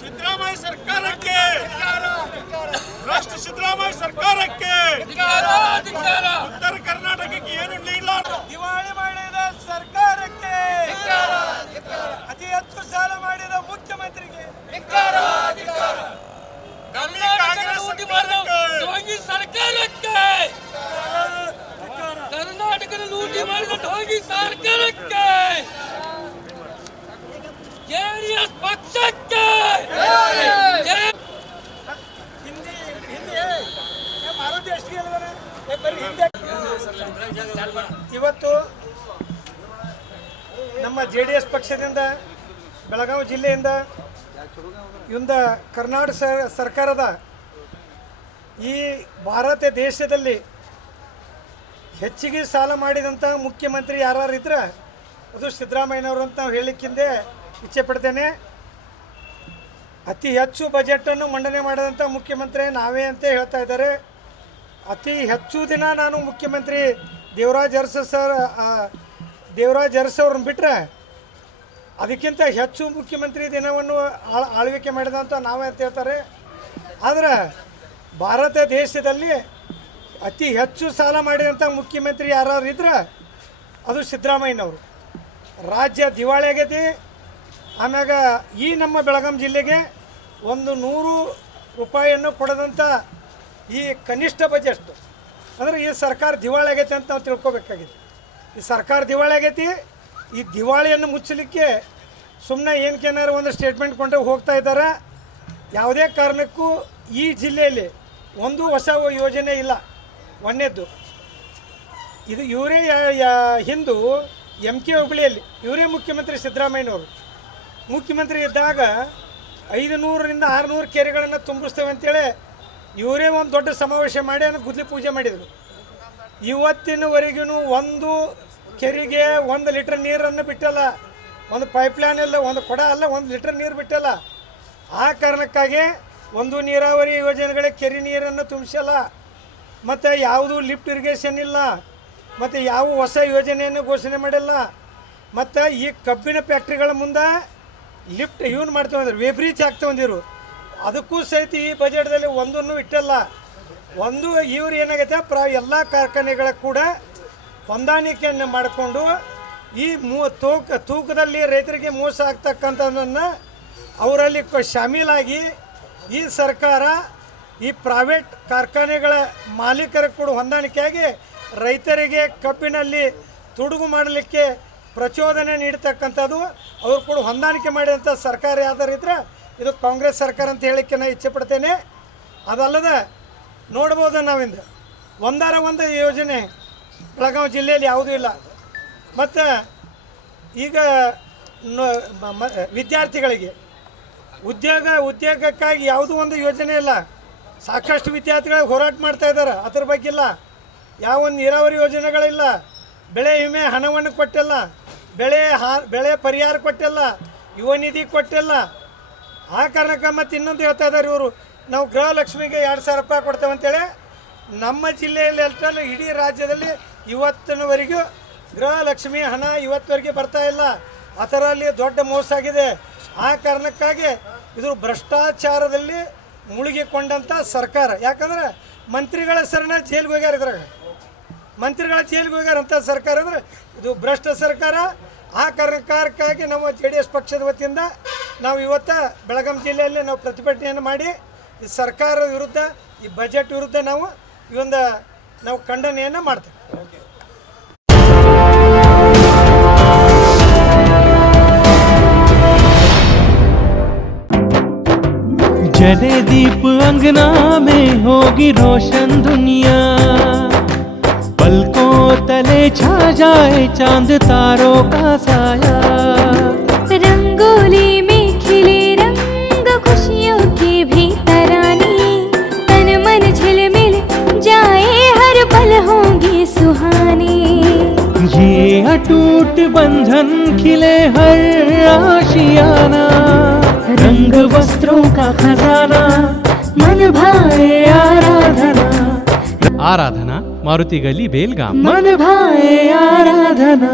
ಸಿದ್ದರಾಮಯ್ಯ ಸರ್ಕಾರಕ್ಕೆ, ರಾಷ್ಟ್ರ ಸಿದ್ದರಾಮಯ್ಯ ಸರ್ಕಾರಕ್ಕೆ, ಉತ್ತರ ಕರ್ನಾಟಕಕ್ಕೆ ಏನು ನೀಡಲಾರದು ದಿವಾಳಿ ಮಾಡಿದ ಸರ್ಕಾರಕ್ಕೆ, ಅತಿ ಹೆಚ್ಚು ಸಾಲ ಮಾಡಿದ ಮುಖ್ಯಮಂತ್ರಿಗೆ, ಕರ್ನಾಟಕದ ಲೂಟಿ ಮಾಡಿದ ಢೋಂಗಿ ಸರ್ಕಾರಕ್ಕೆ, ಜೆಡಿಎಸ್ ಪಕ್ಷಕ್ಕೆ, ಇವತ್ತು ನಮ್ಮ JDS ಪಕ್ಷದಿಂದ ಬೆಳಗಾವಿ ಜಿಲ್ಲೆಯಿಂದ ಇಂದ ಕರ್ನಾಟಕ ಸರ್ಕಾರದ ಈ ಭಾರತ ದೇಶದಲ್ಲಿ ಹೆಚ್ಚಿಗೆ ಸಾಲ ಮಾಡಿದಂಥ ಮುಖ್ಯಮಂತ್ರಿ ಯಾರು ಇದ್ರೆ ಅದು ಸಿದ್ದರಾಮಯ್ಯನವರು ಅಂತ ನಾವು ಹೇಳಲಿಕ್ಕಿಂದೆ ಇಚ್ಛೆ ಪಡ್ತೇನೆ. ಅತಿ ಹೆಚ್ಚು ಬಜೆಟನ್ನು ಮಂಡನೆ ಮಾಡಿದಂಥ ಮುಖ್ಯಮಂತ್ರಿ ನಾವೇ ಅಂತ ಹೇಳ್ತಾ ಇದ್ದಾರೆ. ಅತಿ ಹೆಚ್ಚು ದಿನ ನಾನು ಮುಖ್ಯಮಂತ್ರಿ ದೇವರಾಜ್ ಅರಸು ಅವ್ರನ್ನ ಬಿಟ್ಟರೆ ಅದಕ್ಕಿಂತ ಹೆಚ್ಚು ಮುಖ್ಯಮಂತ್ರಿ ದಿನವನ್ನು ಆಳ್ವಿಕೆ ಮಾಡಿದಂಥ ನಾವೇ ಅಂತ ಹೇಳ್ತಾರೆ. ಆದರೆ ಭಾರತ ದೇಶದಲ್ಲಿ ಅತಿ ಹೆಚ್ಚು ಸಾಲ ಮಾಡಿದಂಥ ಮುಖ್ಯಮಂತ್ರಿ ಯಾರು ಇದ್ರೆ ಅದು ಸಿದ್ದರಾಮಯ್ಯನವರು. ರಾಜ್ಯ ದಿವಾಳಿ ಆಗೈತಿ. ಆಮ್ಯಾಗ ಈ ನಮ್ಮ ಬೆಳಗಾಂ ಜಿಲ್ಲೆಗೆ 100 ರೂಪಾಯಿಯನ್ನು ಕೊಡದಂಥ ಈ ಕನಿಷ್ಠ ಬಜೆಟ್ ಅಂದರೆ ಈ ಸರ್ಕಾರ ದಿವಾಳಿ ಆಗೈತೆ ಅಂತ ನಾವು ತಿಳ್ಕೊಬೇಕಾಗಿದೆ. ಈ ಸರ್ಕಾರ ದಿವಾಳಿ ಆಗೈತಿ. ಈ ದಿವಾಳಿಯನ್ನು ಮುಚ್ಚಲಿಕ್ಕೆ ಸುಮ್ಮನೆ ಏನಕ್ಕೇನಾರು ಒಂದು ಸ್ಟೇಟ್ಮೆಂಟ್ ಕೊಂಡು ಹೋಗ್ತಾ ಇದ್ದಾರೆ. ಯಾವುದೇ ಕಾರಣಕ್ಕೂ ಈ ಜಿಲ್ಲೆಯಲ್ಲಿ ಒಂದು ಹೊಸ ಯೋಜನೆ ಇಲ್ಲ. ಒಂದನೇದ್ದು ಇದು ಇವರೇ ಹಿಂದೂ MK ಹುಬ್ಬಳ್ಳಿಯಲ್ಲಿ ಇವರೇ ಮುಖ್ಯಮಂತ್ರಿ ಸಿದ್ದರಾಮಯ್ಯನವರು ಮುಖ್ಯಮಂತ್ರಿ ಇದ್ದಾಗ 500ರಿಂದ 600 ಕೆರೆಗಳನ್ನು ತುಂಬಿಸ್ತೇವೆ ಅಂತೇಳಿ ಇವರೇ ಒಂದು ದೊಡ್ಡ ಸಮಾವೇಶ ಮಾಡಿ ಅದನ್ನು ಗುದ್ಲಿ ಪೂಜೆ ಮಾಡಿದರು. ಇವತ್ತಿನವರೆಗೂ ಒಂದು ಕೆರೆಗೆ 1 ಲೀಟ್ರ್ ನೀರನ್ನು ಬಿಟ್ಟಲ್ಲ, ಒಂದು ಪೈಪ್ಲೈನ್ ಇಲ್ಲ, ಒಂದು ಕೊಡ ಅಲ್ಲ, 1 ಲೀಟ್ರ್ ನೀರು ಬಿಟ್ಟಲ್ಲ. ಆ ಕಾರಣಕ್ಕಾಗಿ ಒಂದು ನೀರಾವರಿ ಯೋಜನೆಗಳಿಗೆ ಕೆರೆ ನೀರನ್ನು ತುಂಬಿಸಲ್ಲ, ಮತ್ತು ಯಾವುದೂ ಲಿಫ್ಟ್ ಇರಿಗೇಷನ್ ಇಲ್ಲ, ಮತ್ತು ಯಾವ ಹೊಸ ಯೋಜನೆಯನ್ನು ಘೋಷಣೆ ಮಾಡಿಲ್ಲ. ಮತ್ತು ಈ ಕಬ್ಬಿನ ಫ್ಯಾಕ್ಟ್ರಿಗಳ ಮುಂದೆ ಲಿಫ್ಟ್ ಇವನು ಮಾಡ್ತೇವಂದ್ರೆ ವೇಬ್ರಿಜ್ ಆಗ್ತವಂದಿರು, ಅದಕ್ಕೂ ಸಹಿತ ಈ ಬಜೆಟ್ದಲ್ಲಿ ಒಂದನ್ನು ಇಟ್ಟಲ್ಲ. ಒಂದು ಇವ್ರು ಏನಾಗೈತೆ ಎಲ್ಲ ಕಾರ್ಖಾನೆಗಳ ಕೂಡ ಹೊಂದಾಣಿಕೆಯನ್ನು ಮಾಡಿಕೊಂಡು ಈ ತೂಕದಲ್ಲಿ ರೈತರಿಗೆ ಮೋಸ ಆಗ್ತಕ್ಕಂಥದ್ದನ್ನು ಅವರಲ್ಲಿ ಶಾಮೀಲಾಗಿ ಈ ಸರ್ಕಾರ ಈ ಪ್ರೈವೇಟ್ ಕಾರ್ಖಾನೆಗಳ ಮಾಲೀಕರ ಕೂಡ ಹೊಂದಾಣಿಕೆಯಾಗಿ ರೈತರಿಗೆ ಕಬ್ಬಿನಲ್ಲಿ ತುಡುಗು ಮಾಡಲಿಕ್ಕೆ ಪ್ರಚೋದನೆ ನೀಡ್ತಕ್ಕಂಥದ್ದು ಅವ್ರು ಕೂಡ ಹೊಂದಾಣಿಕೆ ಮಾಡಿದಂಥ ಸರ್ಕಾರ ಯಾವ್ದಾರಿದ್ರೆ ಇದು ಕಾಂಗ್ರೆಸ್ ಸರ್ಕಾರ ಅಂತ ಹೇಳಲಿಕ್ಕೆ ನಾನು ಇಚ್ಛೆ ಪಡ್ತೇನೆ. ಅದಲ್ಲದೆ ನೋಡ್ಬೋದು ನಾವಿಂದ ಒಂದು ಯೋಜನೆ ಬೆಳಗಾವಿ ಜಿಲ್ಲೆಯಲ್ಲಿ ಯಾವುದೂ ಇಲ್ಲ. ಮತ್ತು ಈಗ ವಿದ್ಯಾರ್ಥಿಗಳಿಗೆ ಉದ್ಯೋಗಕ್ಕಾಗಿ ಯಾವುದೂ ಒಂದು ಯೋಜನೆ ಇಲ್ಲ. ಸಾಕಷ್ಟು ವಿದ್ಯಾರ್ಥಿಗಳಿಗೆ ಹೋರಾಟ ಮಾಡ್ತಾ ಇದ್ದಾರೆ, ಅದ್ರ ಬಗ್ಗೆ ಇಲ್ಲ. ಯಾವ ಒಂದು ನೀರಾವರಿ ಯೋಜನೆಗಳಿಲ್ಲ, ಬೆಳೆ ವಿಮೆ ಹಣವನ್ನು ಕೊಟ್ಟಿಲ್ಲ, ಬೆಳೆ ಪರಿಹಾರ ಕೊಟ್ಟಿಲ್ಲ, ಯುವ ನಿಧಿ ಕೊಟ್ಟಿಲ್ಲ. ಆ ಕಾರಣಕ್ಕೆ ಮತ್ತು ಇನ್ನೊಂದು ಹೇಳ್ತಾ ಇದ್ದಾರೆ ಇವರು, ನಾವು ಗೃಹಲಕ್ಷ್ಮಿಗೆ 2,000 ರೂಪಾಯಿ ಕೊಡ್ತೇವೆ ಅಂತೇಳಿ. ನಮ್ಮ ಜಿಲ್ಲೆಯಲ್ಲಿ ಅಷ್ಟಲ್ಲ, ಇಡೀ ರಾಜ್ಯದಲ್ಲಿ ಇವತ್ತಿನವರೆಗೂ ಗೃಹಲಕ್ಷ್ಮಿ ಹಣ ಇವತ್ತವರೆಗೆ ಬರ್ತಾ ಇಲ್ಲ. ಅದರಲ್ಲಿ ದೊಡ್ಡ ಮೋಸ ಆಗಿದೆ. ಆ ಕಾರಣಕ್ಕಾಗಿ ಇದು ಭ್ರಷ್ಟಾಚಾರದಲ್ಲಿ ಮುಳುಗಿಕೊಂಡಂಥ ಸರ್ಕಾರ. ಯಾಕಂದ್ರೆ ಮಂತ್ರಿಗಳ ಹೆಸರನ್ನ ಜೈಲಿಗೆ ಹೋಗ್ಯಾರ, ಇದ್ರಾಗ ಮಂತ್ರಿಗಳ ಜೈಲಿಗೆ ಹೋಗ್ಯಾರಂಥ ಸರ್ಕಾರ ಅಂದರೆ ಇದು ಭ್ರಷ್ಟ ಸರ್ಕಾರ. ಆ ಕಾರಣಕ್ಕಾಗಿ ನಮ್ಮ JDS ಪಕ್ಷದ ವತಿಯಿಂದ ನಾವು ಇವತ್ತು ಬೆಳಗಾಂ ಜಿಲ್ಲೆಯಲ್ಲಿ ನಾವು ಪ್ರತಿಭಟನೆಯನ್ನು ಮಾಡಿ ಈ ಸರ್ಕಾರದ ವಿರುದ್ಧ, ಈ ಬಜೆಟ್ ವಿರುದ್ಧ ನಾವು ಖಂಡನೆಯನ್ನು ಮಾಡ್ತೇವೆ. जले दीप अंगना में होगी रोशन दुनिया, पलकों तले छा जाए चांद तारों का साया, रंगोली में खिले रंग खुशियों के भी तराने, तन मन झिलमिल जाए हर पल होंगे सुहाने, ये अटूट बंधन खिले हर आशियाना, रंग वस्त्रों का खजाना, मन भाए आराधना मारुति गली बेलगाम, मन भाए आराधना।